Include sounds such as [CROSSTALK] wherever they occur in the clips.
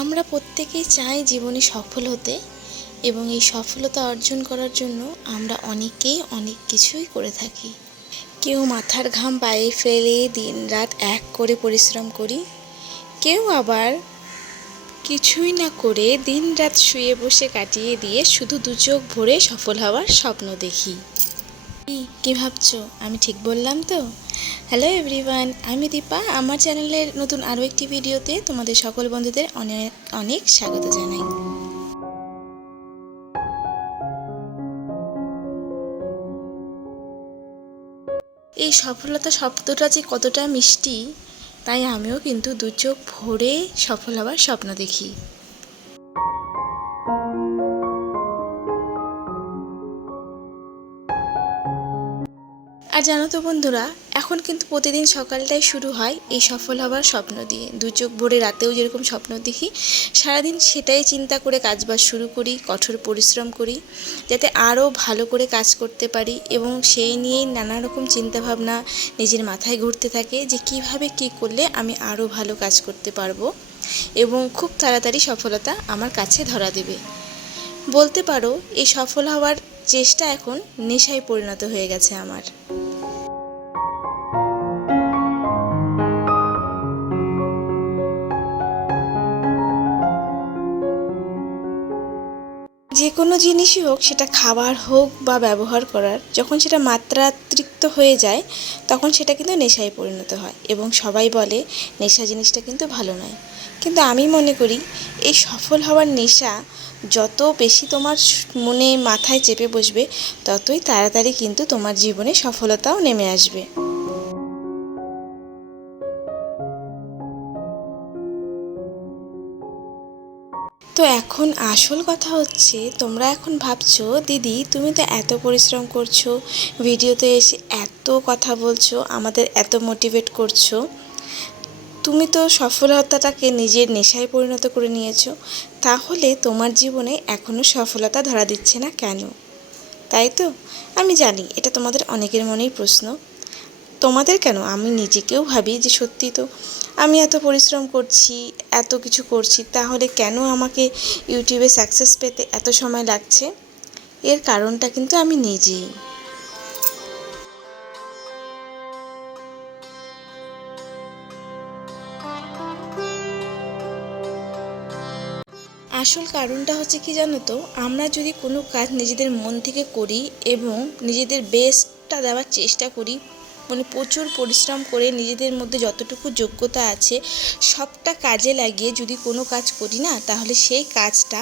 আমরা প্রত্যেকেই চাই জীবনে সফল হতে এবং এই সফলতা অর্জন করার জন্য আমরা অনেকেই অনেক কিছুই করে থাকি। কেউ মাথার ঘাম পায়ে ফেলে দিন রাত এক করে পরিশ্রম করি, কেউ আবার কিছুই না করে দিন রাত শুয়ে বসে কাটিয়ে দিয়ে শুধু দু চোখ ভরে সফল হওয়ার স্বপ্ন দেখি। কি ভাবছ? আমি ঠিক বললাম তো? হ্যালো এভরিওয়ান আমি দীপা। আমার চ্যানেলের নতুন আরও একটি ভিডিওতে তোমাদের সকল বন্ধুদের অনেক অনেক স্বাগত জানাই। এই সফলতা শব্দটা যে কতটা মিষ্টি, তাই আমিও কিন্তু দু চোখ ভরে সফল হওয়ার স্বপ্ন দেখি। আর জানো তো বন্ধুরা, এখন কিন্তু প্রতিদিন সকালটাই শুরু হয় এই সফল হওয়ার স্বপ্ন দিয়ে। দু চোখ ভরে রাতেও যেরকম স্বপ্ন দেখি, সারাদিন সেটাই চিন্তা করে কাজবাজ শুরু করি, কঠোর পরিশ্রম করি, যাতে আরও ভালো করে কাজ করতে পারি এবং সেই নিয়েই নানা রকম চিন্তাভাবনা নিজের মাথায় ঘুরতে থাকে যে কীভাবে কী করলে আমি আরও ভালো কাজ করতে পারব এবং খুব তাড়াতাড়ি সফলতা আমার কাছে ধরা দেবে। বলতে পারো, এই সফল হওয়ার চেষ্টা এখন নেশায় পরিণত হয়ে গেছে আমার। কোনো জিনিসই হোক, সেটা খাবার হোক বা ব্যবহার করার, যখন সেটা মাত্রাতিরিক্ত হয়ে যায়, তখন সেটা কিন্তু নেশায় পরিণত হয় এবং সবাই বলে নেশা জিনিসটা কিন্তু ভালো নয়। কিন্তু আমি মনে করি, এই সফল হওয়ার নেশা যত বেশি তোমার মনে মাথায় চেপে বসবে, ততই তাড়াতাড়ি কিন্তু তোমার জীবনে সফলতাও নেমে আসবে। তো এখন আসল কথা হচ্ছে, তোমরা এখন ভাবছ, দিদি, তুমি তো এত পরিশ্রম করছ, ভিডিওতে এসে এত কথা বলছো, আমাদের এত মোটিভেট করছ। তুমি তো সফলতাটাকে নিজের নেশায় পরিণত করে নিয়েছো। তাহলে তোমার জীবনে এখনও সফলতা ধরা দিচ্ছে না কেন? তাই তো? আমি জানি, এটা তোমাদের অনেকের মনেই প্রশ্ন। তোমাদের কেন? আমি নিজেকেও ভাবি যে সত্যি তো আমি এত পরিশ্রম করছি, এত কিছু করছি, তাহলে কেন আমাকে ইউটিউবে সাকসেস পেতে এত সময় লাগছে? এর কারণটা কিন্তু আমি নিজেই। আসল কারণটা হচ্ছে কি জানো তো? আমরা যদি কোনো কাজ নিজেদের মন থেকে করি এবং নিজেদের বেস্টটা দেওয়ার চেষ্টা করি মানে প্রচুর পরিশ্রম করে নিজেদের মধ্যে যতটুকু যোগ্যতা আছে, সবটা কাজে লাগিয়ে যদি কোনো কাজ করি না, তাহলে সেই কাজটা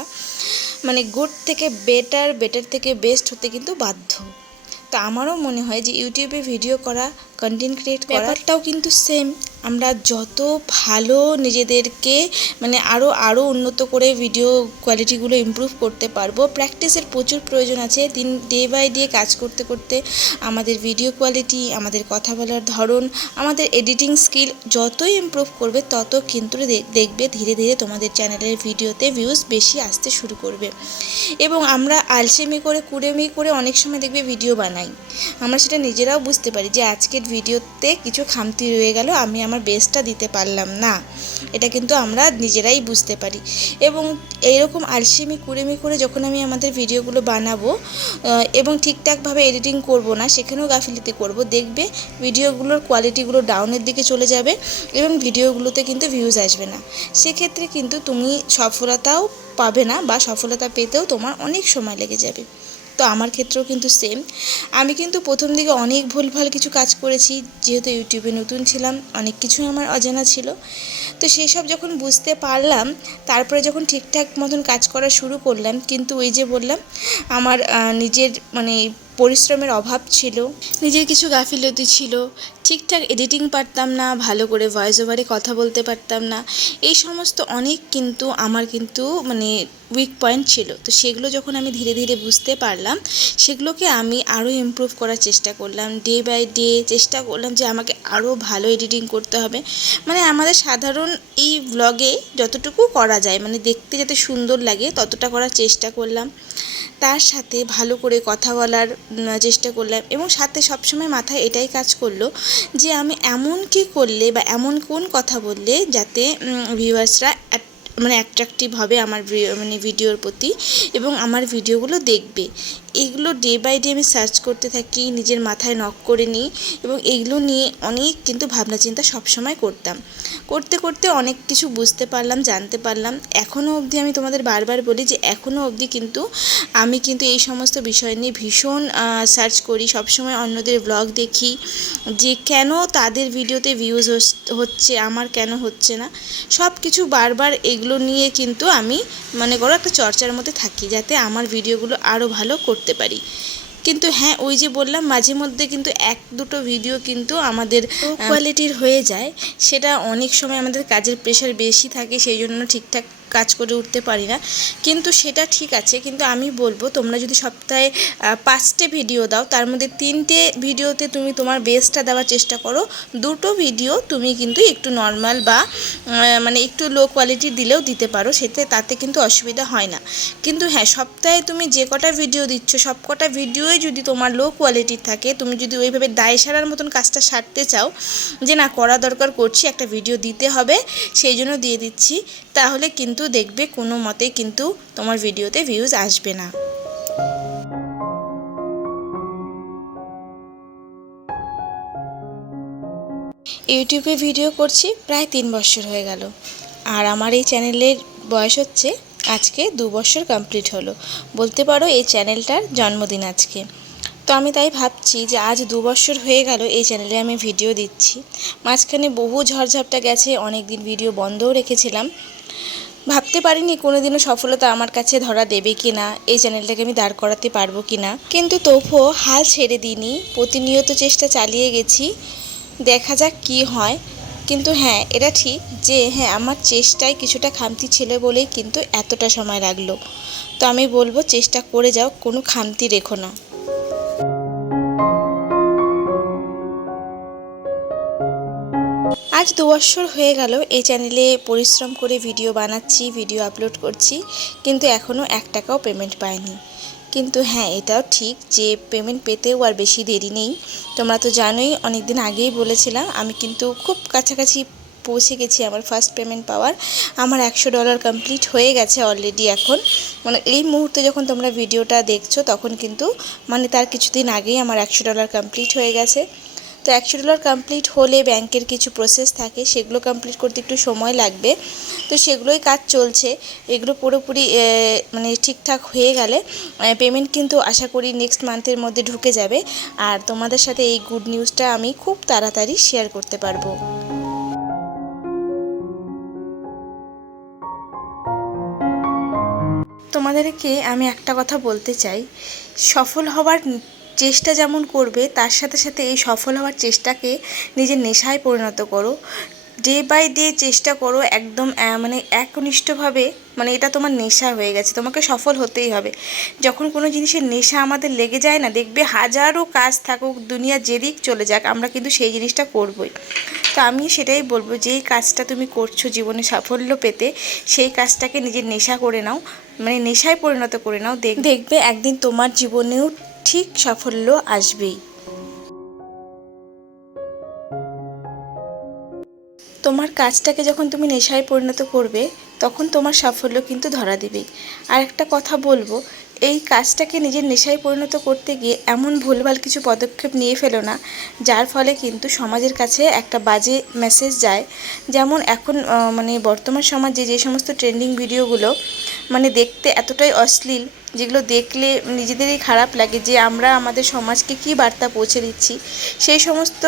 মানে গুড থেকে বেটার বেটার থেকে বেস্ট হতে কিন্তু বাধ্য। তো আমারও মনে হয় যে ইউটিউবে ভিডিও করা কন্টেন্ট ক্রিয়েট করাটাও কিন্তু সেম আমরা যত ভালো নিজেদেরকে মানে আরও আরও উন্নত করে ভিডিও কোয়ালিটিগুলো ইমপ্রুভ করতে পারব প্র্যাকটিসের প্রচুর প্রয়োজন আছে। দিন ডে বাই ডে কাজ করতে করতে আমাদের ভিডিও কোয়ালিটি আমাদের কথা বলার ধরন, আমাদের এডিটিং স্কিল যতই ইমপ্রুভ করবে, তত কিন্তু দেখবে ধীরে ধীরে তোমাদের চ্যানেলের ভিডিওতে ভিউজ বেশি আসতে শুরু করবে। এবং আমরা আলসেমি করে, কুড়েমি করে অনেক সময় দেখবে ভিডিও বানাই। আমরা সেটা নিজেরাও বুঝতে পারি যে আজকের ভিডিওতে কিছু খামতি রয়ে গেল, আমি আমার বেস্টটা দিতে পারলাম না। এটা কিন্তু আমরা নিজেরাই বুঝতে পারি। এবং এইরকম আলসেমি, কুড়েমি করে যখন আমি আমাদের ভিডিওগুলো বানাবো এবং ঠিকঠাকভাবে এডিটিং করব না, সেখানেও গাফিলিতি করব। দেখবে ভিডিওগুলোর কোয়ালিটিগুলো ডাউনের দিকে চলে যাবে এবং ভিডিওগুলোতে কিন্তু ভিউজ আসবে না। সেক্ষেত্রে কিন্তু তুমি সফলতাও পাবে না বা সফলতা পেতেও তোমার অনেক সময় লেগে যাবে। তো আমার ক্ষেত্রেও কিন্তু সেম আমি কিন্তু প্রথম দিকে অনেক ভুলভাল কিছু কাজ করেছি, যেহেতু ইউটিউবে নতুন ছিলাম, অনেক কিছুই আমার অজানা ছিল। তো সেই সব যখন বুঝতে পারলাম, তারপরে যখন ঠিকঠাক মতন কাজ করা শুরু করলাম, কিন্তু ওই যে বললাম, আমার নিজের মানে পরিশ্রমের অভাব ছিল? নিজের কিছু গাফিলতি ছিল। ঠিকঠাক এডিটিং পারতাম না, ভালো করে ভয়েস ওভারে কথা বলতে পারতাম না। এই সমস্ত অনেক কিন্তু আমার কিন্তু মানে উইক পয়েন্ট ছিল। তো সেগুলো যখন আমি ধীরে ধীরে বুঝতে পারলাম, সেগুলোকে আমি আরও ইমপ্রুভ করার চেষ্টা করলাম। ডে বাই ডে চেষ্টা করলাম যে আমাকে আরও ভালো এডিটিং করতে হবে। মানে আমাদের সাধারণ এই ব্লগে যতটুকু করা যায় মানে দেখতে যাতে সুন্দর লাগে, ততটা করার চেষ্টা করলাম। তার সাথে ভালো করে কথা বলার চেষ্টা করলাম এবং সাথে সবসময় মাথায় এটাই কাজ করল যে আমি এমন কি করলে বা এমন কোন কথা বললে যাতে ভিউয়ার্সরা মানে অ্যাট্রাকটিভ হবে আমার মানে ভিডিওর প্রতি এবং আমার ভিডিওগুলো দেখবে। এইগুলো ডে বাই ডে আমি সার্চ করতে থাকি, নিজের মাথায় নক করে নিই এবং এইগুলো নিয়ে অনেক কিন্তু ভাবনা চিন্তা সবসময় করতাম। করতে করতে অনেক কিছু বুঝতে পারলাম, জানতে পারলাম। এখনও অবধি আমি তোমাদের বারবার বলি যে এখনও অবধি কিন্তু আমি কিন্তু এই সমস্ত বিষয় নিয়ে ভীষণ সার্চ করি। সবসময় অন্যদের ব্লগ দেখি যে কেন তাদের ভিডিওতে ভিউজ হচ্ছে, আমার কেন হচ্ছে না? সব কিছু বারবার এগুলো নিয়ে কিন্তু আমি মনে করো একটা চর্চার মধ্যে থাকি যাতে আমার ভিডিওগুলো আরও ভালো করতে পারি। কিন্তু হ্যাঁ ওই যে বললাম মাঝে মধ্যে কিন্তু এক দুটো ভিডিও কিন্তু আমাদের কোয়ালিটির হয়ে যায়। সেটা অনেক সময় আমাদের কাজের প্রেশার বেশি থাকে সেই জন্য ঠিকঠাক কাজ করে উঠতে পারি না। কিন্তু সেটা ঠিক আছে, কিন্তু আমি বলব তোমরা যদি সপ্তাহে পাঁচটে ভিডিও দাও, তার মধ্যে তিনটে ভিডিওতে তুমি তোমার বেস্টটা দেওয়ার চেষ্টা করো। দুটো ভিডিও তুমি কিন্তু একটু নর্মাল বা মানে একটু লো কোয়ালিটি দিলেও দিতে পারো, সেতে তাতে কিন্তু অসুবিধা হয় না। কিন্তু হ্যাঁ সপ্তাহে তুমি যে কটা ভিডিও দিচ্ছ, সব কটা ভিডিওই যদি তোমার লো কোয়ালিটির থাকে, তুমি যদি ওইভাবে দায় সারার মতন কাজটা সারতে চাও, যে না, করা দরকার করছি, একটা ভিডিও দিতে হবে, সেই জন্য দিয়ে দিচ্ছি, তাহলে কিন্তু দেখবে কোনো মতেই কিন্তু তোমার ভিডিওতে ভিউজ আসবে না। ইউটিউবে ভিডিও করছি, প্রায় তিন বছর হয়ে গেল। আর আমার এই চ্যানেলের বয়স হচ্ছে, আজকে দু বছর কমপ্লিট হলো। বলতে পারো এই চ্যানেলটার জন্মদিন আজকে। তো আমি তাই ভাবছি যে আজ দু বছর হয়ে গেল এই চ্যানেলে আমি ভিডিও দিচ্ছি। মাঝখানে বহু ঝড়ঝাপটা গেছে অনেক দিন ভিডিও বন্ধও রেখেছিলাম। ভাবতে পারিনি কোনোদিনও সফলতা আমার কাছে ধরা দেবে কি না এই চ্যানেলটাকে আমি দাঁড় করাতে পারব কি না কিন্তু তবুও হাল ছেড়ে দিইনি, প্রতিনিয়ত চেষ্টা চালিয়ে গেছি, দেখা যাক কি হয়। কিন্তু হ্যাঁ এটা ঠিক যে হ্যাঁ আমার চেষ্টায় কিছুটা খামতি ছিল বলেই কিন্তু এতটা সময় লাগল। তো আমি বলব, চেষ্টা করে যাও, কোনো খামতি রেখো না। আজ দু বছর হয়ে গেল, এই চ্যানেলে পরিশ্রম করে ভিডিও বানাচ্ছি ভিডিও আপলোড করছি, কিন্তু এখনও এক টাকাও পেমেন্ট পাইনি। কিন্তু হ্যাঁ এটাও ঠিক যে পেমেন্ট পেতেও আর বেশি দেরি নেই। তোমরা তো জানোই অনেক দিন আগেই বলেছিলাম, আমি কিন্তু খুব কাছাকাছি পৌঁছে গেছি আমার ফার্স্ট পেমেন্ট পাওয়ার। আমার একশো ডলার কমপ্লিট হয়ে গেছে অলরেডি এখন। মানে এই মুহূর্তে যখন তোমরা ভিডিওটা দেখছ, তখন কিন্তু মানে তার কিছুদিন আগেই আমার একশো ডলার কমপ্লিট হয়ে গেছে। তো একশো ডলার কমপ্লিট হলে ব্যাংকের কিছু প্রসেস থাকে, সেগুলো কমপ্লিট করতে একটু সময় লাগবে। তো সেগুলোই কাজ চলছে, এগুলো পুরোপুরি মানে ঠিকঠাক হয়ে গেলে পেমেন্ট কিন্তু আশা করি নেক্সট মান্থের মধ্যে ঢুকে যাবে। আর তোমাদের সাথে এই গুড নিউজটা আমি খুব তাড়াতাড়ি শেয়ার করতে পারব। তোমাদেরকে আমি একটা কথা বলতে চাই, সফল হওয়ার চেষ্টা যেমন করবে, তার সাথে সাথে এই সফল হওয়ার চেষ্টাকে নিজের নেশায় পরিণত করো। ডে বাই ডে চেষ্টা করো একদম মানে একনিষ্ঠভাবে মানে এটা তোমার নেশা হয়ে গেছে, তোমাকে সফল হতেই হবে। যখন কোনো জিনিসের নেশা আমাদের লেগে যায় না, দেখবে হাজারো কাজ থাকুক, দুনিয়া যেদিক চলে যাক, আমরা কিন্তু সেই জিনিসটা করবই। তো আমি সেটাই বলব, যেই কাজটা তুমি করছ জীবনে সাফল্য পেতে, সেই কাজটাকে নিজের নেশা করে নাও মানে নেশায় পরিণত করে নাও, দেখ- দেখবে একদিন তোমার জীবনেও ঠিক সাফল্য আসবেই। তোমার কাজটাকে যখন তুমি নেশায় পরিণত করবে, তখন তোমার সাফল্য কিন্তু ধরা দেবেই আর একটা কথা বলব, এই কাজটাকে নিজের নেশায় পরিণত করতে গিয়ে এমন ভুলভাল কিছু পদক্ষেপ নিয়ে ফেলো না, যার ফলে কিন্তু সমাজের কাছে একটা বাজে মেসেজ যায়। যেমন এখন মানে বর্তমান সমাজে যে সমস্ত ট্রেন্ডিং ভিডিওগুলো মানে দেখতে এতটাই অশ্লীল যেগুলো দেখলে নিজেদেরই খারাপ লাগে যে আমরা আমাদের সমাজকে কী বার্তা পৌঁছে দিচ্ছি। সেই সমস্ত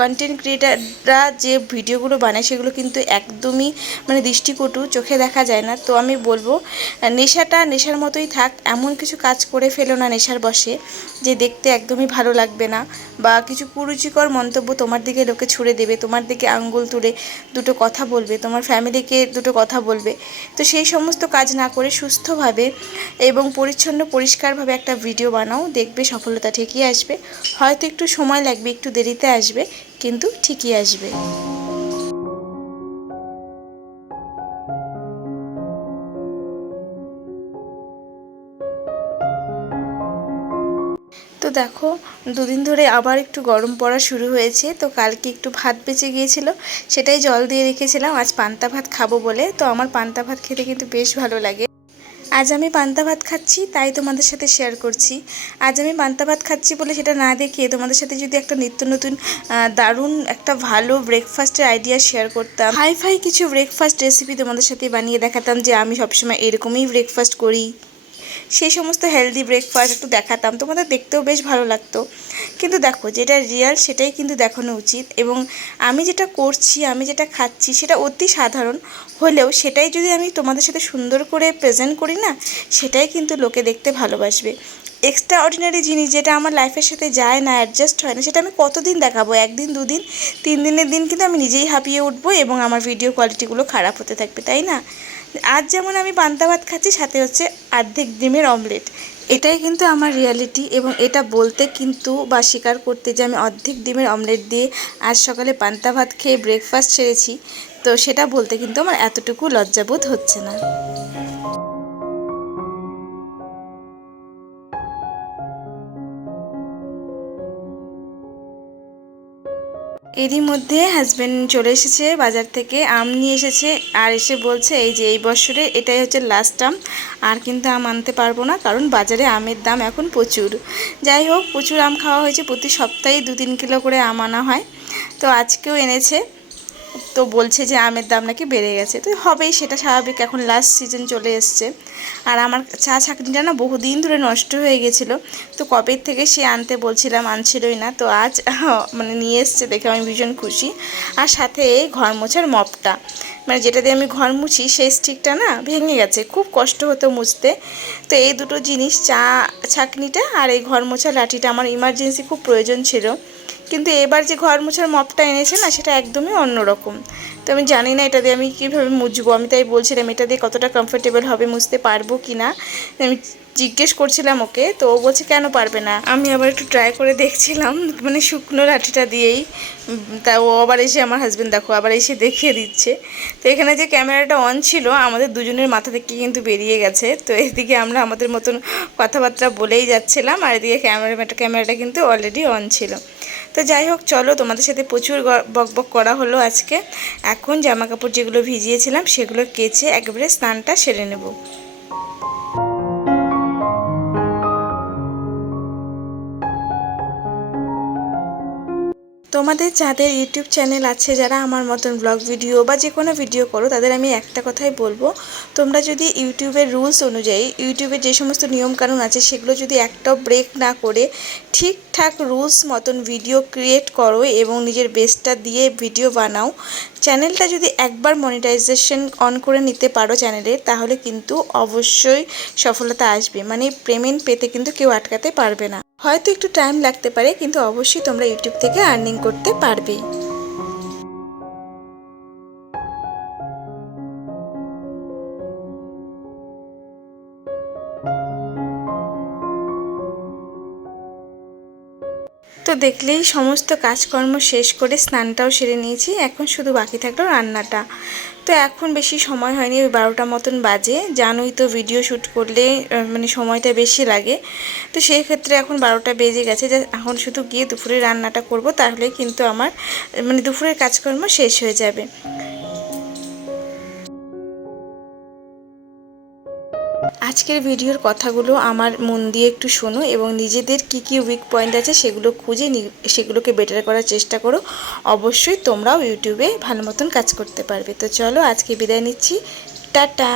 কন্টেন্ট ক্রিয়েটাররা যে ভিডিওগুলো বানায় সেগুলো কিন্তু একদমই মানে দৃষ্টিকটু চোখে দেখা যায় না। তো আমি বলব, নেশাটা নেশার মতোই থাক, এমন কিছু কাজ করে ফেলো না নেশার বসে, যে দেখতে একদমই ভালো লাগবে না। বা কিছু কুরুচিকর মন্তব্য তোমার দিকে লোকে ছুড়ে দেবে, তোমার দিকে আঙ্গুল তুলে দুটো কথা বলবে, তোমার ফ্যামিলিকে দুটো কথা বলবে। তো সেই সমস্ত কাজ না করে সুস্থভাবে এবং পরিচ্ছন্ন, পরিষ্কারভাবে একটা ভিডিও বানাও। দেখবে সফলতা ঠিকই আসবে। হয়তো একটু সময় লাগবে, একটু দেরিতে আসবে, কিন্তু ঠিকই আসবে। তো দেখো, দুদিন ধরে আবার একটু গরম পড়া শুরু হয়েছে। তো কালকে একটু ভাত বেঁচে গিয়েছিল, সেটাই জল দিয়ে রেখেছিলাম। আজ পান্তা ভাত খাব বলে। তো আমার পান্তা ভাত খেতে কিন্তু বেশ ভালো লাগে। আজ আমি পান্তা ভাত খাচ্ছি, তাই তোমাদের সাথে শেয়ার করছি। আজ আমি পান্তা ভাত খাচ্ছি বলে সেটা না দেখিয়ে তোমাদের সাথে যদি একটা নিত্য নতুন দারুণ একটা ভালো ব্রেকফাস্টের আইডিয়া শেয়ার করতাম। হাই ফাই কিছু ব্রেকফাস্ট রেসিপি তোমাদের সাথে বানিয়ে দেখাতাম যে আমি সবসময় এরকমই ব্রেকফাস্ট করি। সেই সমস্ত হেলদি ব্রেকফাস্ট একটু দেখাতাম। তোমাদের দেখতেও বেশ ভালো লাগতো। কিন্তু দেখো, যেটা রিয়াল সেটাই কিন্তু দেখানো উচিত এবং আমি যেটা করছি, আমি যেটা খাচ্ছি সেটা অতি সাধারণ হলেও সেটাই যদি আমি তোমাদের সাথে সুন্দর করে প্রেজেন্ট করি না, সেটাই কিন্তু লোকে দেখতে ভালোবাসবে। এক্সট্রা অর্ডিনারি জিনিস যেটা আমার লাইফের সাথে যায় না অ্যাডজাস্ট হয় না, সেটা আমি কতদিন দেখাবো? একদিন, দুদিন, তিন দিনের দিন কিন্তু আমি নিজেই হাঁপিয়ে উঠবো এবং আমার ভিডিও কোয়ালিটিগুলো খারাপ হতে থাকবে, তাই না? আজ যেমন আমি পান্তা ভাত খাচ্ছি, সাথে হচ্ছে অর্ধেক ডিমের অমলেট। এটাই কিন্তু আমার রিয়ালিটি এবং এটা বলতে কিন্তু বা স্বীকার করতে যে আমি অর্ধেক ডিমের অমলেট দিয়ে আজ সকালে পান্তা ভাত খেয়ে ব্রেকফাস্ট সেরেছি, তো সেটা বলতে কিন্তু আমার এতটুকু লজ্জাবোধ হচ্ছে না। এরই মধ্যে হাজব্যান্ড চলে এসেছে, বাজার থেকে আম নিয়ে এসেছে আর এসে বলছে, এই যে এই বছরে এটাই হচ্ছে লাস্ট আম, আর কিন্তু আম আনতে পারব না কারণ বাজারে আমের দাম এখন প্রচুর। যাই হোক, প্রচুর আম খাওয়া হয়েছে, প্রতি সপ্তাহে দু তিন কিলো করে আম আনা হয়। তো আজকেও এনেছে। তো বলছে যে আমের দাম নাকি বেড়ে গেছে। তো হবেই, সেটা স্বাভাবিক। এখন লাস্ট সিজন চলে এসছে। আর আমার চা ছাঁকনিটা না বহুদিন ধরে নষ্ট হয়ে গেছিল। তো কবে থেকে সে আনতে বলছিলাম আনছিলই না। তো আজ [LAUGHS] মানে নিয়ে এসছে দেখে আমি ভীষণ খুশি। আর সাথে এই ঘর মোছার মপটা। মানে যেটা দিয়ে আমি ঘর মুছি, সেই স্টিকটা না ভেঙে গেছে। খুব কষ্ট হতো মুছতে। তো এই দুটো জিনিস, চা ছাঁকনিটা আর এই ঘর মোছার লাঠিটা, আমার ইমার্জেন্সি খুব প্রয়োজন ছিল। কিন্তু এবার যে ঘর মোছার মপটা এনেছে না, সেটা একদমই অন্যরকম। তো আমি জানি না এটা দিয়ে আমি কীভাবে মুছবো। আমি তাই বলছিলাম, এটা দিয়ে কতটা কমফোর্টেবল হবে, মুছতে পারব কি না? আমি জিজ্ঞেস করছিলাম ওকে, তো ও বলছে, কেন পারবে না? আমি আবার একটু ট্রাই করে দেখছিলাম মানে শুকনো লাঠিটা দিয়েই। তা ও আবার এসে আমার হাজব্যান্ড দেখো, আবার এসে দেখিয়ে দিচ্ছে। তো এখানে যে ক্যামেরাটা অন ছিল, আমাদের দুজনের মাথা থেকে কিন্তু বেরিয়ে গেছে। তো এদিকে আমরা আমাদের মতন কথাবার্তা বলেই যাচ্ছিলাম, আর এদিকে ক্যামেরা ক্যামেরাটা কিন্তু অলরেডি অন ছিল। তো যাই হোক, চলো তোমাদের সাথে প্রচুর বকবক করা হলো আজকে। এখন জামা কাপড় যেগুলো ভিজিয়েছিলাম, সেগুলো কেচে একেবারে স্নানটা সেরে নেব। তোমাদের যাদের ইউটিউব চ্যানেল আছে, যারা আমার মতন ব্লগ ভিডিও বা যে কোনো ভিডিও করো, তাদের আমি একটা কথাই বলব। তোমরা যদি ইউটিউবের রুলস অনুযায়ী, ইউটিউবের যে সমস্ত নিয়মকানুন আছে, সেগুলো যদি একটাও ব্রেক না করে, ঠিকঠাক রুলস মতন ভিডিও ক্রিয়েট করো এবং নিজের বেস্টটা দিয়ে ভিডিও বানাও চ্যানেলটা যদি একবার মনিটাইজেশন অন করে নিতে পারো চ্যানেলের তাহলে কিন্তু অবশ্যই সফলতা আসবে। মানে পেমেন্ট পেতে কিন্তু কেউ আটকাতে পারবে না। হয়তো একটু টাইম লাগতে পারে কিন্তু অবশ্যই তোমরা ইউটিউব থেকে আর্নিং করতে পারবে। দেখলেই সমস্ত কাজকর্ম শেষ করে স্নানটাও সেরে নিয়েছি, এখন শুধু বাকি থাকল রান্নাটা। তো এখন বেশি সময় হয়নি, ওই বারোটা মতন বাজে। জানোই তো ভিডিও শ্যুট করলে মানে সময়টা বেশি লাগে। তো সেই ক্ষেত্রে এখন বারোটা বেজে গেছে, যে এখন শুধু গিয়ে দুপুরে রান্নাটা করব, তাহলে কিন্তু আমার মানে দুপুরের কাজকর্ম শেষ হয়ে যাবে। আজকের ভিডিওর কথাগুলো আমার মন দিয়ে একটু শোনো এবং নিজেদের কি কি উইক পয়েন্ট আছে সেগুলো খুঁজে সেগুলোকে বেটার করার চেষ্টা করো। অবশ্যই তোমরাও ইউটিউবে ভালো মতন কাজ করতে পারবে। তো চলো আজকে বিদায় নিচ্ছি। টাটা!